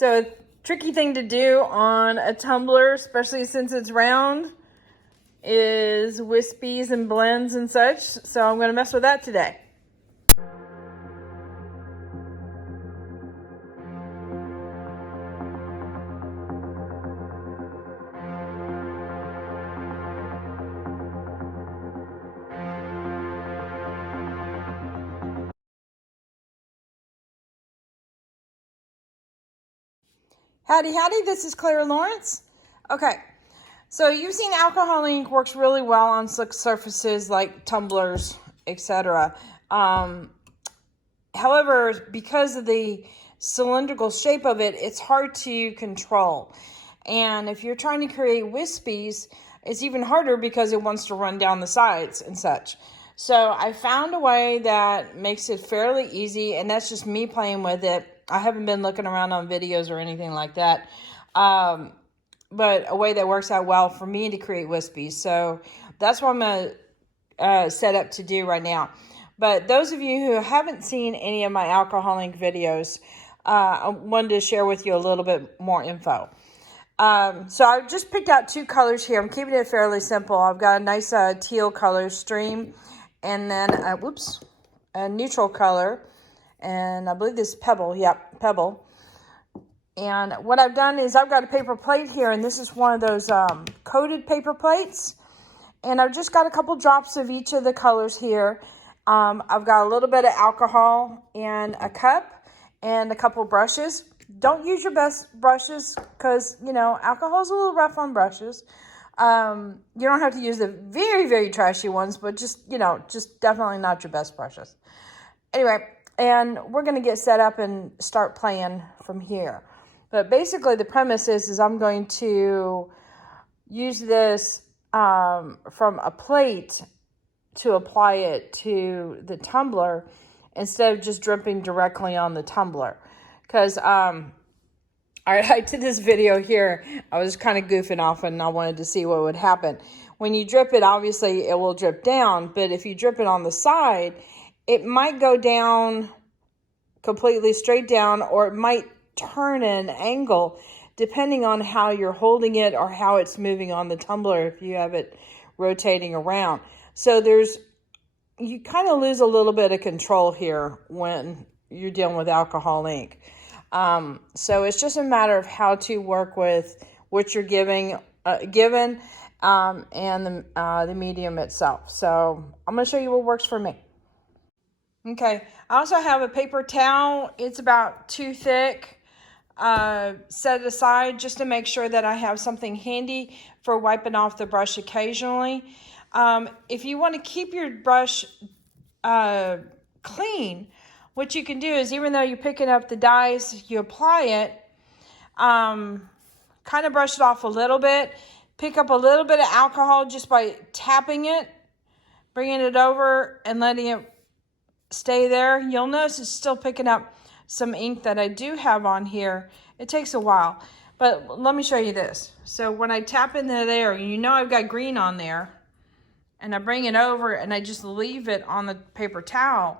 So a tricky thing to do on a tumbler, especially since it's round, is wispies and blends and such. So I'm going to mess with that today. Howdy, howdy, this is Clara Lawrence. Okay, so using alcohol ink works really well on slick surfaces like tumblers, etc. However, because of the cylindrical shape of it, it's hard to control. And if you're trying to create wispies, it's even harder because it wants to run down the sides and such. So I found a way that makes it fairly easy, and that's just me playing with it. I haven't been looking around on videos or anything like that. But a way that works out well for me to create wispies. So that's what I'm going to set up to do right now. But those of you who haven't seen any of my alcohol ink videos, I wanted to share with you a little bit more info. So I just picked out two colors here. I'm keeping it fairly simple. I've got a nice teal color stream, and then a neutral color, and I believe this is Pebble. Yep, Pebble. And what I've done is I've got a paper plate here, and this is one of those coated paper plates. And I've just got a couple drops of each of the colors here. I've got a little bit of alcohol in a cup and a couple brushes. Don't use your best brushes because, you know, alcohol is a little rough on brushes. You don't have to use the very, very trashy ones, but just, you know, just definitely not your best brushes. Anyway, and we're going to get set up and start playing from here. But basically the premise is I'm going to use this from a plate to apply it to the tumbler instead of just dripping directly on the tumbler. Because I did this video here. I was kind of goofing off and I wanted to see what would happen. When you drip it, obviously it will drip down. But if you drip it on the side, it might go down completely straight down, or it might turn at an angle depending on how you're holding it or how it's moving on the tumbler if you have it rotating around. So you kind of lose a little bit of control here when you're dealing with alcohol ink. So it's just a matter of how to work with what you're given and the medium itself. So I'm going to show you what works for me. Okay, I also have a paper towel. It's about 2 thick. Set it aside just to make sure that I have something handy for wiping off the brush occasionally. If you want to keep your brush clean, what you can do is, even though you're picking up the dyes, you apply it, kind of brush it off a little bit, pick up a little bit of alcohol just by tapping it, bringing it over and letting it stay there. You'll notice it's still picking up some ink that I do have on here. It takes a while, but let me show you this. So when I tap into there, you know I've got green on there, and I bring it over and I just leave it on the paper towel,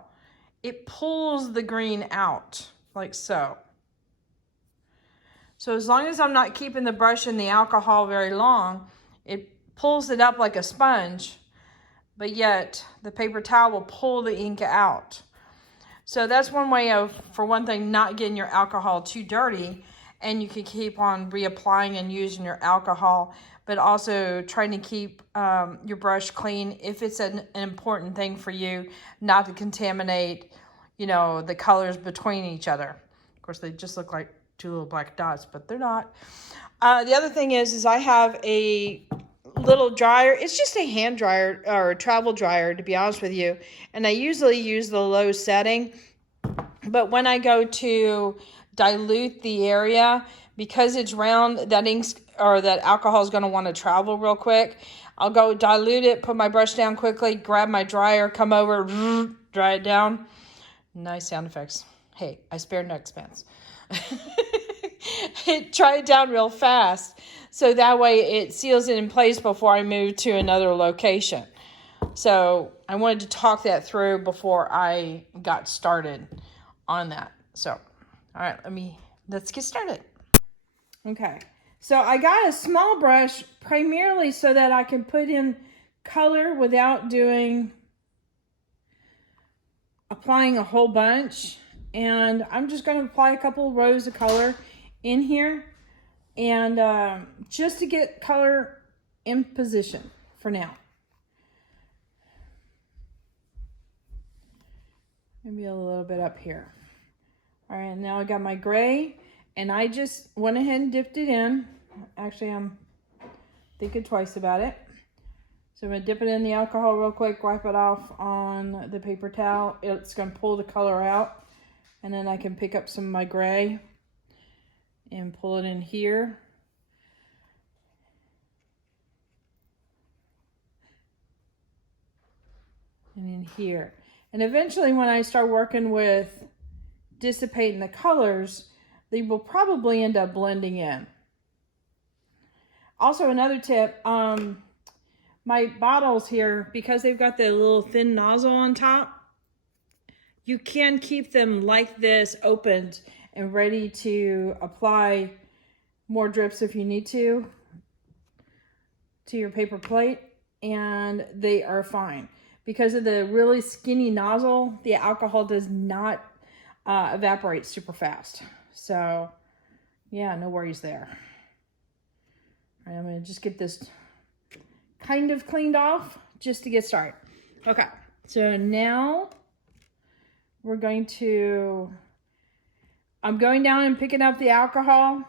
it pulls the green out like so. So as long as I'm not keeping the brush in the alcohol very long, it pulls it up like a sponge, but yet the paper towel will pull the ink out. So that's one way of, for one thing, not getting your alcohol too dirty, and you can keep on reapplying and using your alcohol, but also trying to keep your brush clean if it's an important thing for you, not to contaminate, you know, the colors between each other. Of course, they just look like two little black dots, but they're not. The other thing is I have a little dryer. It's just a hand dryer or a travel dryer, to be honest with you. And I usually use the low setting. But when I go to dilute the area, because it's round, that inks or that alcohol is going to want to travel real quick. I'll go dilute it, put my brush down quickly, grab my dryer, come over, dry it down. Nice sound effects. Hey, I spared no expense. Dry it down real fast, so that way it seals it in place before I move to another location. So I wanted to talk that through before I got started on that. So, all right, let's get started. Okay, so I got a small brush primarily so that I can put in color without applying a whole bunch. And I'm just going to apply a couple of rows of color in here, and just to get color in position for now. Maybe a little bit up here. All right, now I got my gray, and I just went ahead and dipped it in. Actually, I'm thinking twice about it. So I'm gonna dip it in the alcohol real quick, wipe it off on the paper towel. It's gonna pull the color out, and then I can pick up some of my gray and pull it in here. And in here. And eventually when I start working with dissipating the colors, they will probably end up blending in. Also, another tip, my bottles here, because they've got the little thin nozzle on top, you can keep them like this opened and ready to apply more drips if you need to your paper plate, and they are fine. Because of the really skinny nozzle, the alcohol does not evaporate super fast. So yeah, no worries there. All right, I'm gonna just get this kind of cleaned off just to get started. Okay, so now we're going to, I'm going down and picking up the alcohol,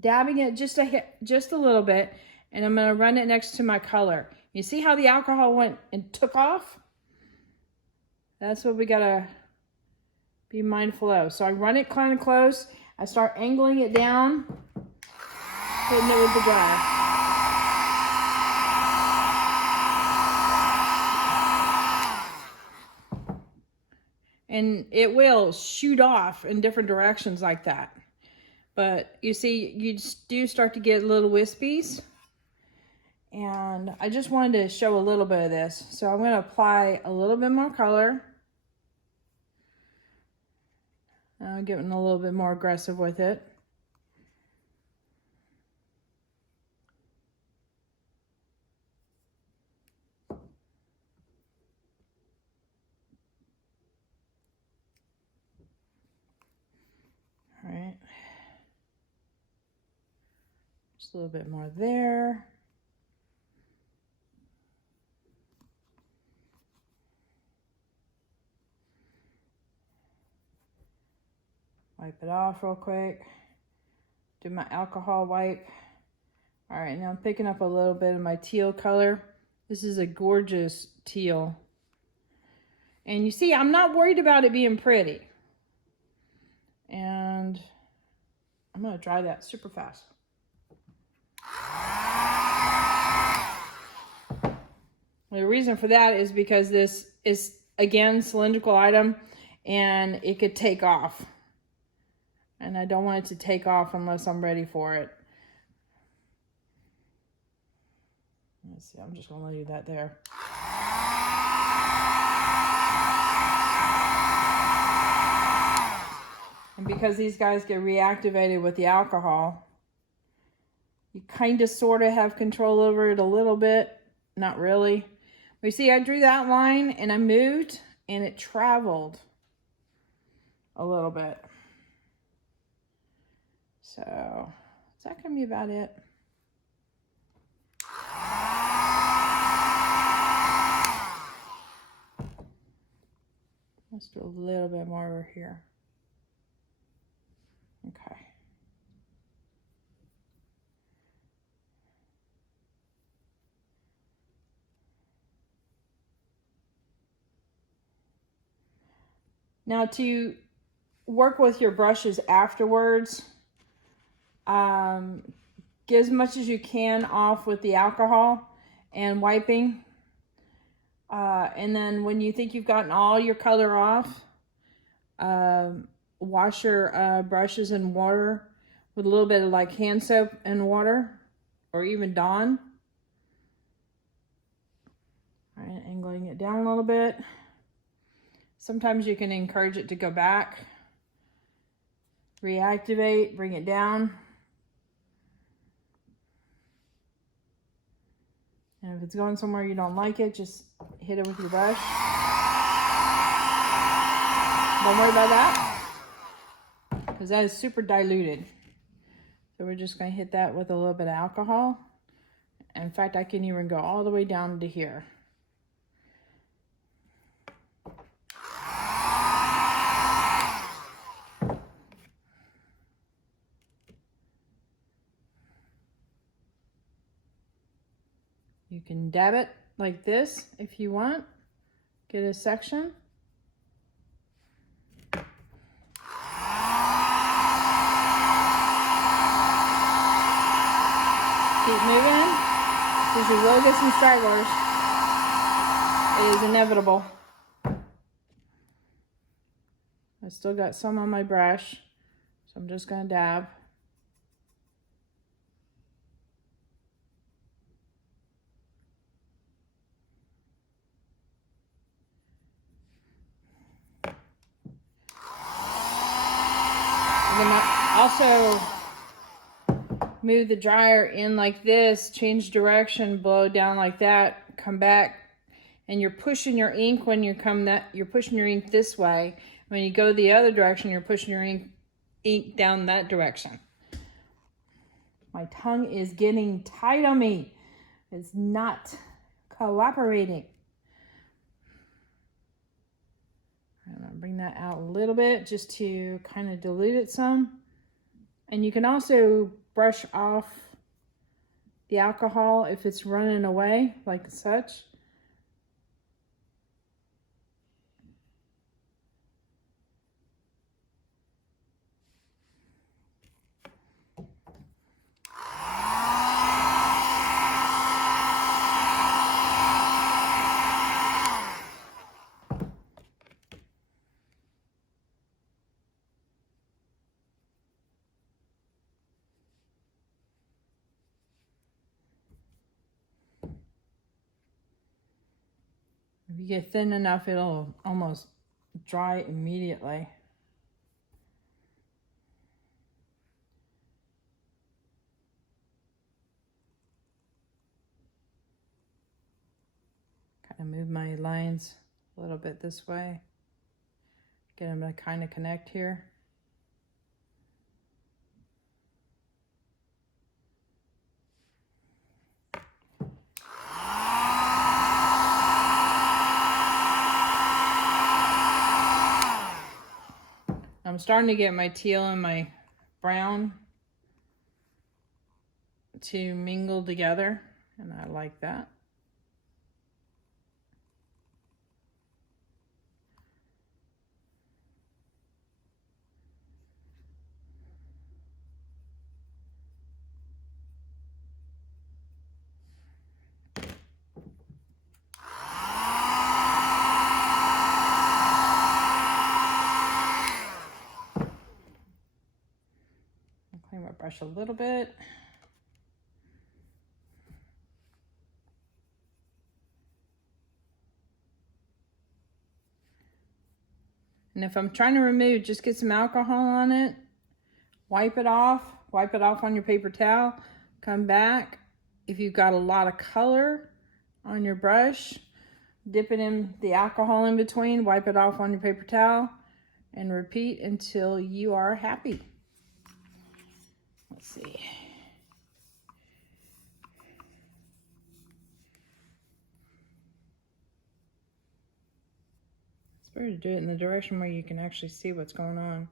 dabbing it just a little bit, and I'm gonna run it next to my color. You see how the alcohol went and took off? That's what we gotta be mindful of. So I run it kind of close. I start angling it down, hitting it with the drag. And it will shoot off in different directions like that. But you see, you do start to get little wispies. And I just wanted to show a little bit of this. So I'm going to apply a little bit more color. I'm getting a little bit more aggressive with it. All right. Just a little bit more there. Wipe it off real quick. Do my alcohol wipe. All right, now I'm picking up a little bit of my teal color. This is a gorgeous teal. And you see, I'm not worried about it being pretty. And I'm gonna dry that super fast. The reason for that is because this is, again, cylindrical item, and it could take off. And I don't want it to take off unless I'm ready for it. Let's see, I'm just gonna leave that there. And because these guys get reactivated with the alcohol, you kind of sort of have control over it a little bit. Not really. But you see, I drew that line and I moved and it traveled a little bit. So is that gonna be about it? Let's do a little bit more over here. Okay. Now to work with your brushes afterwards, get as much as you can off with the alcohol and wiping. And then when you think you've gotten all your color off, wash your brushes in water with a little bit of like hand soap and water, or even Dawn. All right, angling it down a little bit. Sometimes you can encourage it to go back, reactivate, bring it down. And if it's going somewhere you don't like it, just hit it with your brush. Don't worry about that, because that is super diluted. So we're just going to hit that with a little bit of alcohol. In fact, I can even go all the way down to here. You can dab it like this if you want. Get a section. Keep moving, because you will get some stragglers. It is inevitable. I still got some on my brush, so I'm just going to dab. And then also move the dryer in like this, change direction, blow down like that, come back, and you're pushing your ink when you come you're pushing your ink this way. When you go the other direction, you're pushing your ink down that direction. My tongue is getting tight on me. It's not cooperating. I'm gonna bring that out a little bit just to kind of dilute it some. And you can also brush off the alcohol if it's running away, like such. If you get thin enough, it'll almost dry immediately. Kind of move my lines a little bit this way. Get them to kind of connect here. I'm starting to get my teal and my brown to mingle together, and I like that. Clean my brush a little bit. And if I'm trying to remove, just get some alcohol on it, wipe it off on your paper towel, come back. If you've got a lot of color on your brush, dip it in the alcohol in between, wipe it off on your paper towel, and repeat until you are happy. Let's see. It's better to do it in the direction where you can actually see what's going on.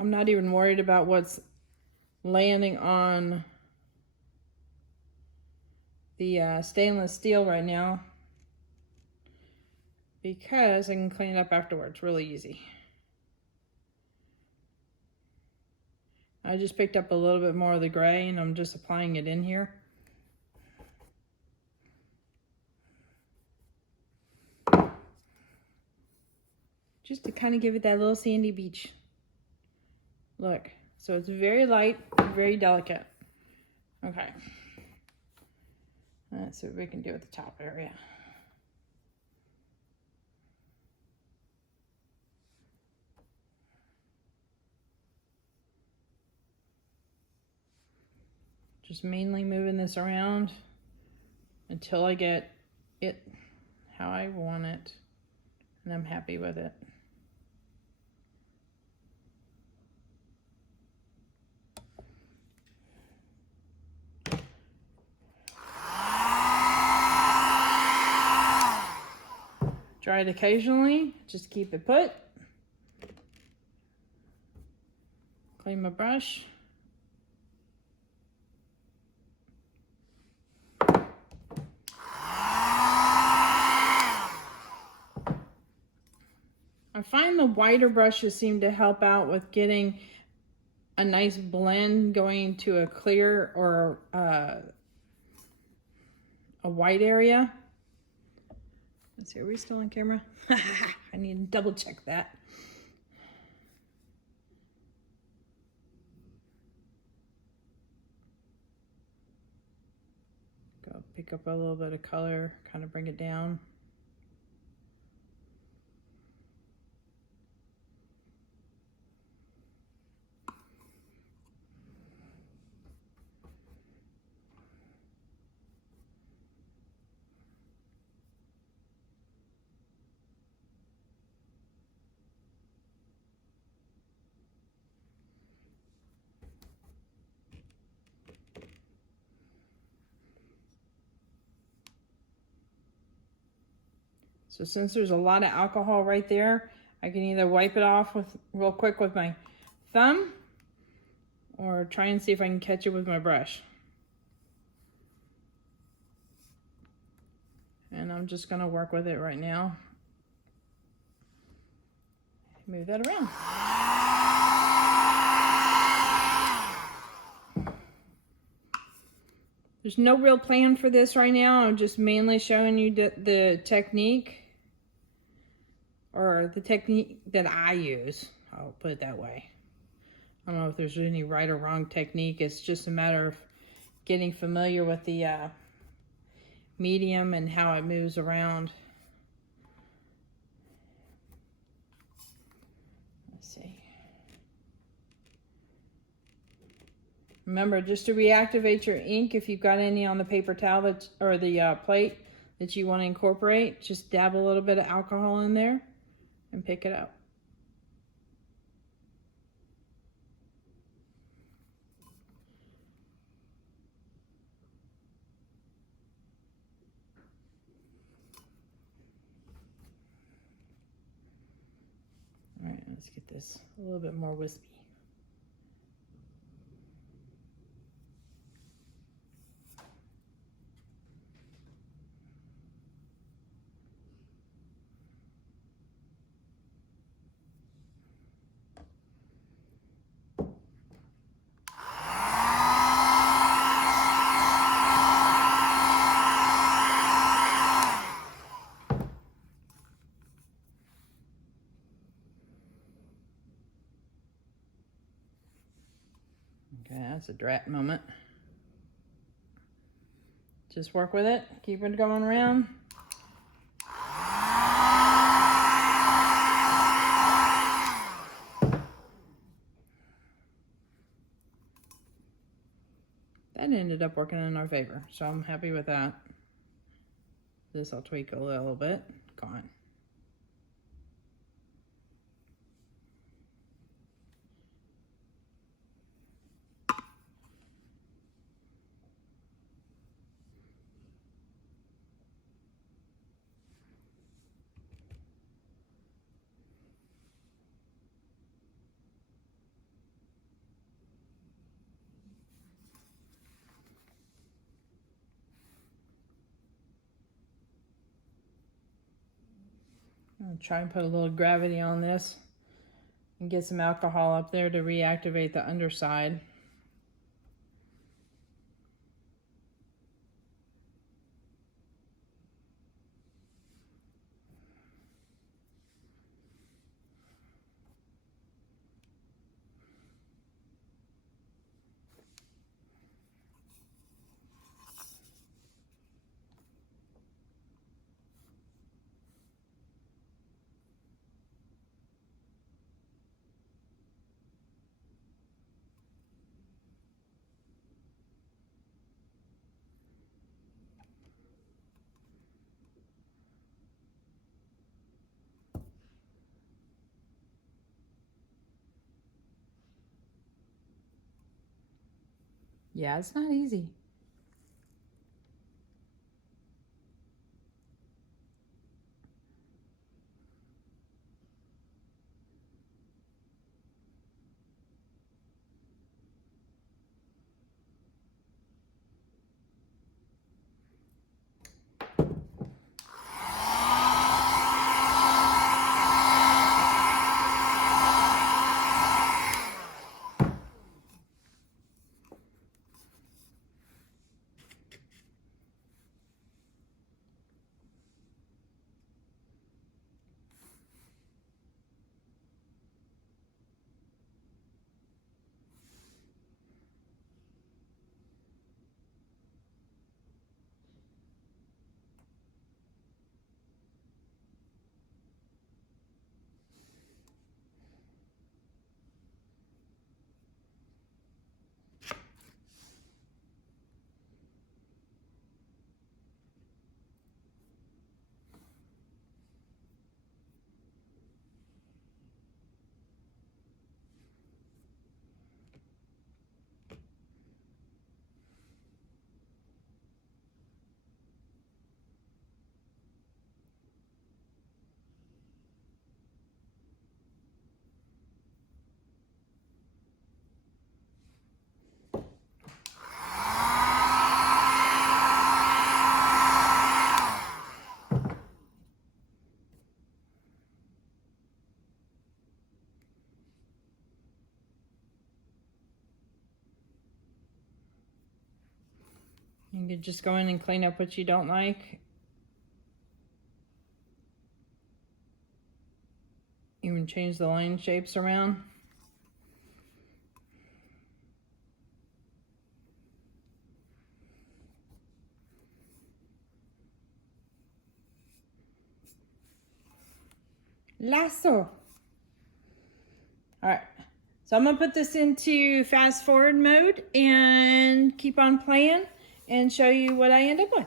I'm not even worried about what's landing on the stainless steel right now, because I can clean it up afterwards really easy. I just picked up a little bit more of the gray and I'm just applying it in here. Just to kind of give it that little sandy beach look. So it's very light, very delicate. Okay. Let's see what we can do with the top area. Just mainly moving this around until I get it how I want it, and I'm happy with it. Dry it occasionally, just keep it put. Clean my brush. I find the whiter brushes seem to help out with getting a nice blend going to a clear or a white area. Let's see, are we still on camera? I need to double check that. Go pick up a little bit of color, kind of bring it down. So since there's a lot of alcohol right there, I can either wipe it off with real quick with my thumb or try and see if I can catch it with my brush. And I'm just gonna work with it right now. Move that around. There's no real plan for this right now. I'm just mainly showing you the technique, or the technique that I use. I'll put it that way. I don't know if there's any right or wrong technique. It's just a matter of getting familiar with the medium and how it moves around. Let's see. Remember, just to reactivate your ink, if you've got any on the paper towel or the plate that you want to incorporate, just dab a little bit of alcohol in there and pick it up. All right, let's get this a little bit more wispy. Okay, that's a drat moment. Just work with it, keep it going around. That ended up working in our favor, so I'm happy with that. This I'll tweak a little bit. Gone. I'll try and put a little gravity on this and get some alcohol up there to reactivate the underside. Yeah, it's not easy. You can just go in and clean up what you don't like. Even change the line shapes around. Lasso. All right, so I'm gonna put this into fast forward mode and keep on playing and show you what I end up with.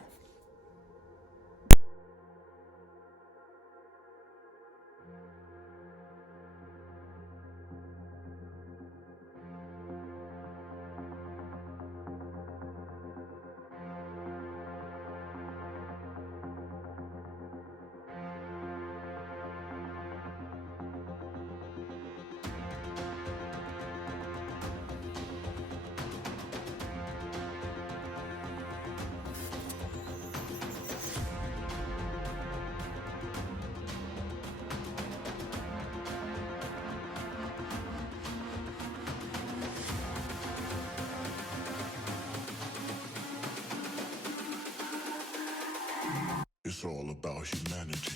It's all about humanity.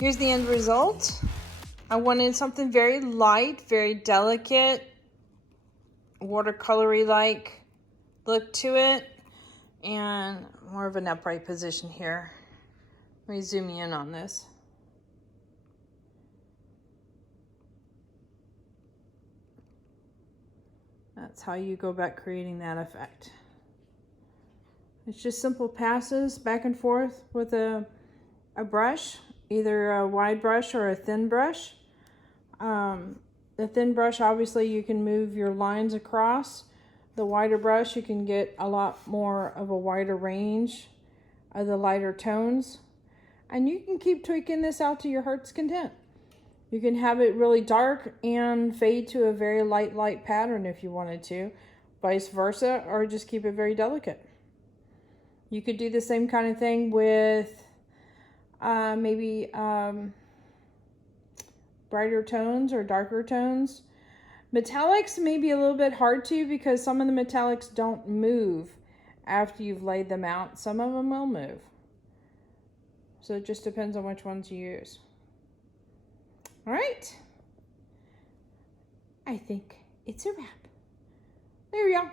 Here's the end result. I wanted something very light, very delicate, watercolory-like look to it, and more of an upright position here. Let me zoom in on this. That's how you go about creating that effect. It's just simple passes back and forth with a brush, either a wide brush or a thin brush. The thin brush, obviously, you can move your lines across. The wider brush, you can get a lot more of a wider range of the lighter tones. And you can keep tweaking this out to your heart's content. You can have it really dark and fade to a very light pattern if you wanted to, vice versa, or just keep it very delicate. You could do the same kind of thing with maybe brighter tones or darker tones. Metallics may be a little bit hard to, because some of the metallics don't move after you've laid them out. Some of them will move. So it just depends on which ones you use. All right. I think it's a wrap. There we go.